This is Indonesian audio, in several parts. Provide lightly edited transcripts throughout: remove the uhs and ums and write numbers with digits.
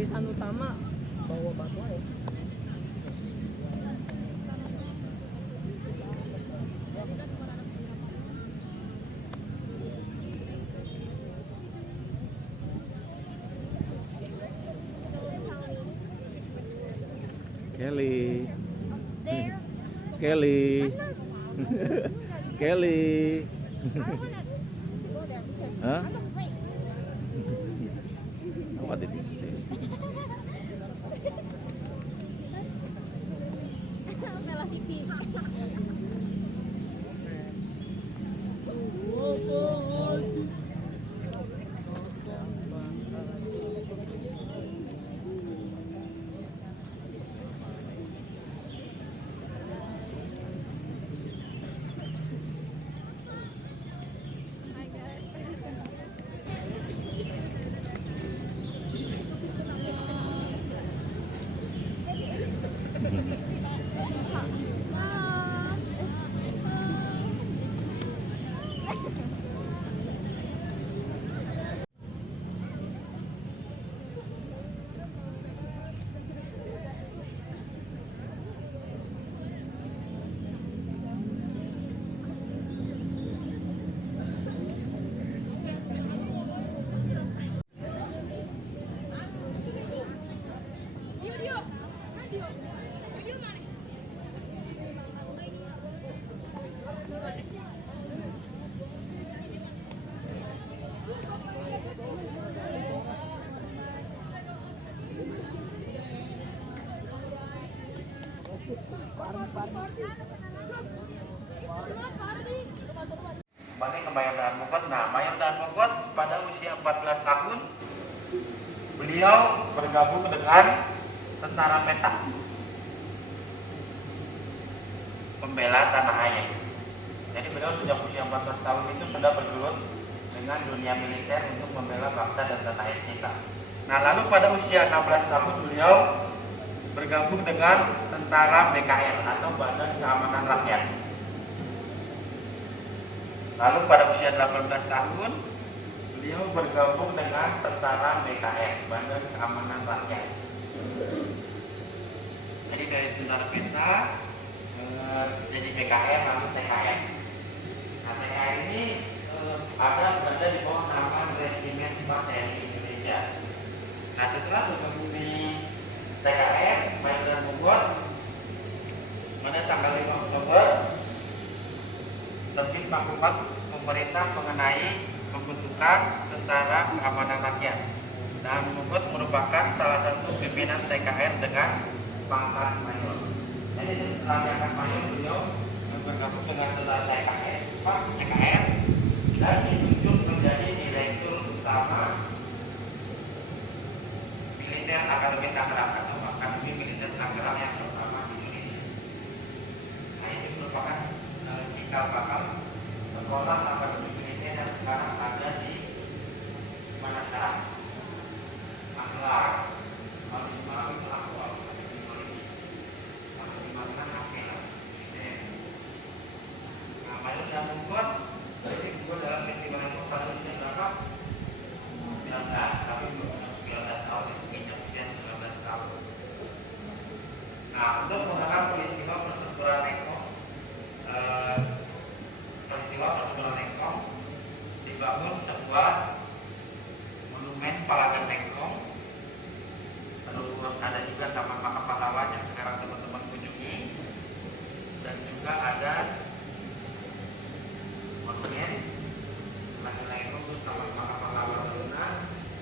irisan utama bawa batu aja. Kelly. Kelly. Kelly. Huh? What did he say? Balik ke Mayang Daan Mogot. Nah, Mayang Daan Mogot pada usia 14 tahun beliau bergabung dengan Tentara Peta Pembela Tanah Air. Jadi beliau sejak usia 14 tahun itu sudah bergelut dengan dunia militer untuk membela bangsa dan tanah air kita. Nah, lalu pada usia 16 tahun beliau bergabung dengan Tentara BKR atau Badan Keamanan Rakyat. Lalu pada usia 18 tahun beliau bergabung dengan Tentara BKR, Badan Keamanan Rakyat. Jadi dari Tentara Peta jadi BKR lalu TKR. Nah, TKR ini ada berada di bawah nama Resimen TNI Indonesia. Nah, setelah bergabung di TKR, Mayang Daan Mogot pada tanggal 5 Oktober terbit maklumat pemerintah mengenai pembentukan Tentara Keamanan Rakyat. Dan Mogot merupakan salah satu pimpinan TKR dengan pangkat mayor. Jadi setelah diangkat mayor, beliau bergabung dengan Tentara TKR dan ditunjuk menjadi Direktur Utama Militer Akademi Tangerang atau Akademi Militer Tangerang yang pertama di Indonesia. Nah, ini merupakan cikal bakal sekolah akademi militer yang sekarang ada di mana sekarang? Magelang. Kalau di Magelang itu aktual, akademi Magelang akil. Nah, Mayang Daan Mogot jadi gue dalam festival itu pada usia berapa? 19, tapi belum 19 tahun, itu usia 19 tahun. Nah, untuk menggunakan peristiwa pertempuran Engkong, dibangun sebuah monumen Palagan Engkong. Terus ada juga Taman Makam Pahlawan yang sekarang teman-teman kunjungi, dan juga ada monumen Palagan Engkong terus Taman Makam Pahlawan Luna,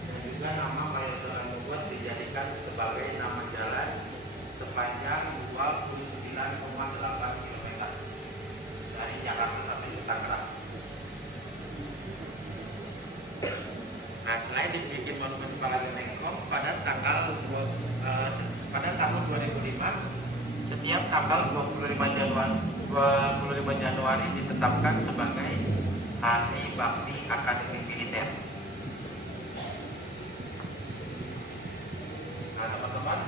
dan juga nama Mayang Daan Mogot dijadikan sebagai nama jalan sepanjang 29,8 km dari Jakarta sampai ke Tangerang. Nah, selain dibikin monumen Palagan Engkong pada tahun 2005, setiap tanggal 25 Januari ditetapkan sebagai Hari Bakti Akademi Militer. Nah, teman-teman,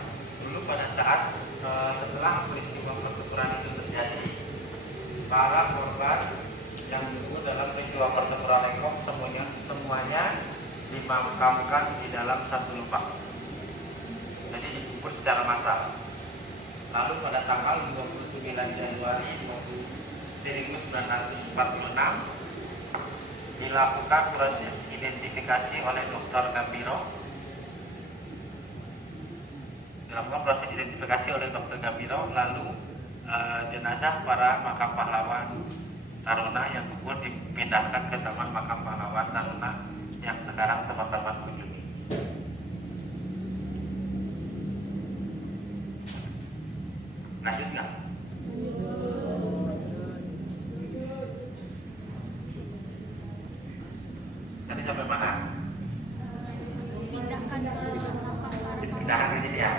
dulu pada saat setelah peristiwa pertempuran itu terjadi, para korban yang gugur dalam peristiwa pertempuran Engkong semuanya dimakamkan di dalam satu lubang. dikubur secara massal. Lalu pada tanggal 29 Januari 1946 dilakukan proses identifikasi oleh Dr. Gambiro. Lalu jenazah para makam pahlawan Taruna yang gugur dipindahkan ke Taman Makam Pahlawan Taruna yang sekarang teman-teman kunjungi. Lanjut nggak? Tadi sampai mana? Dipindahkan ke makam Dipindahkan ke sini ya?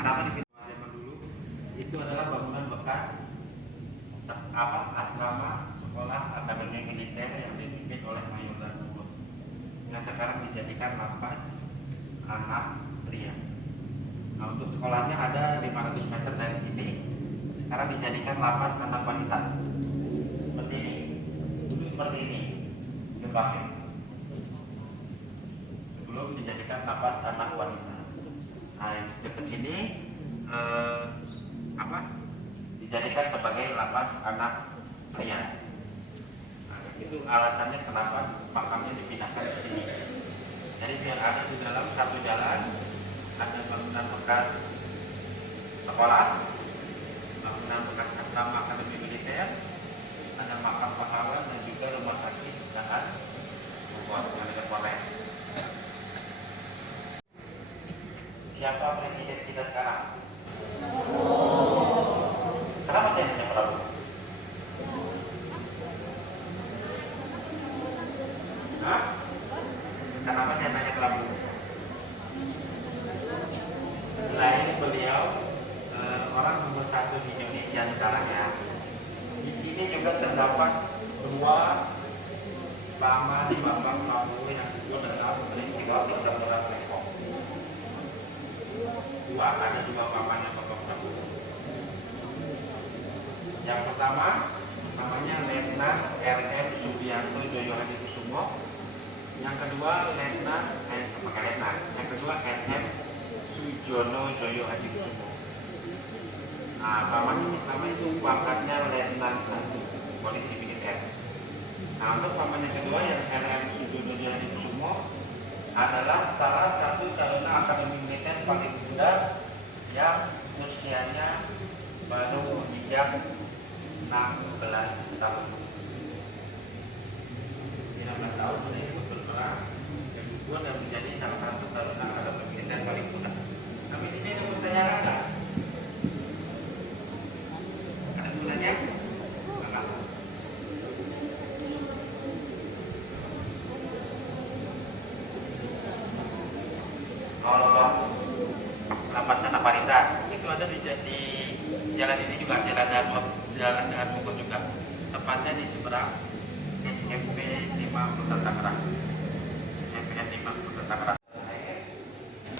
Kenapa dipindahkan zaman dulu? Itu adalah bangunan bekas asrama sekolah akademi militer yang dipimpin oleh Mayor Darmawut, yang sekarang dijadikan lapas anak pria. Nah, untuk sekolahnya ada 500 meter dari sini, sekarang dijadikan lapas anak wanita. Seperti ini, dulu seperti ini gerbangnya. Sebelum dijadikan lapas anak wanita. Nah, yang dekat sini dijadikan sebagai lapas anak pria. Nah, itu alasannya kenapa makamnya dipindahkan ke sini. Jadi biar ada di dalam satu jalan, ada bangunan bekas sekolah, bangunan bekas asrama akademi militer, ada makam pahlawan dan juga rumah sakit dan buat yang dekat Polres. Siapa presiden kita sekarang? Kenapa saya nanya Prabu? Hah? Kenapa saya nanya Prabu? Selain beliau orang nomor 1 di Indonesia sekarang ya. Di sini juga terdapat dua paman Bapak Prabowo yang disebut dengan peristiwa Pemberontakan Depok. Ada dua pamannya Bapak Prabowo. Yang pertama namanya Letnan R.M. Subianto Joyo Hadikusumo. Yang kedua Letnan Yang kedua R.M. Sujono Joyo Hadikusumo. Nah, paman ini pertama itu pangkatnya Letnan 1 polisi militer. Nah, untuk paman yang kedua yang R.M. Sujono Joyo Hadikusumo adalah salah satu taruna akademi militer paling muda yang usianya baru menginjak 16 tahun. 16 tahun sudah ikut berperang dan gugur dan menjadi salah satu taruna akademi militer paling muda. Tapi ini ada pertanyaan nggak? Ada gunanya? Enggak. Kalau lapas anak wanita itu ada di jalan ini juga, jalan dengan Bogor juga, tepatnya di seberang SMP 5 Kota Tangerang. SMP 5 Kota Tangerang.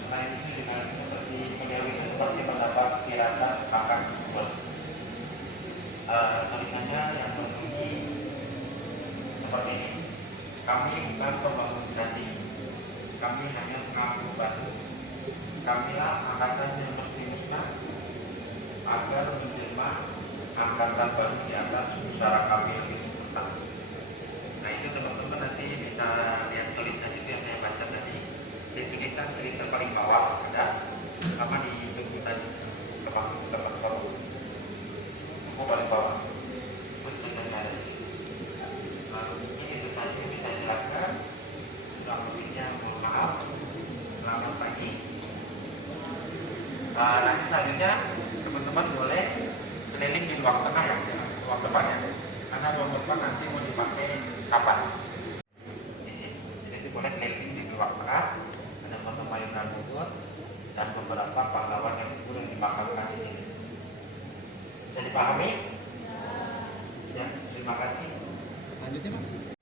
Selain itu juga seperti seperti pendapat dirasa akan kubur. Tulisannya yang berbunyi seperti ini. Kami bukan pembangun strategi, kami hanya mengaku batu. Kamilah angkatan yang mesti musnah agar menjelma angkatan baru di atas usaha kami lebih sempurna. Nah, itu teman-teman nanti bisa lihat tulisan itu yang saya baca tadi. Di tulisan cerita paling bawah ada apa di buku tadi, tempat foto buku paling bawah tulisan tadi. Lalu mungkin itu saja bisa jelaskan. Sudah lebihnya mohon maaf. Selamat pagi. Nanti selanjutnya teman-teman boleh keliling di ruang tengah ya, ruang depannya, karena ruang depan nanti mau dipakai kapan. Jadi boleh keliling di ruang tengah, ada foto Mayor Darmawut dan beberapa pahlawan yang sudah dimakamkan di sini. Bisa dipahami? Ya, terima kasih. Lanjutnya Pak.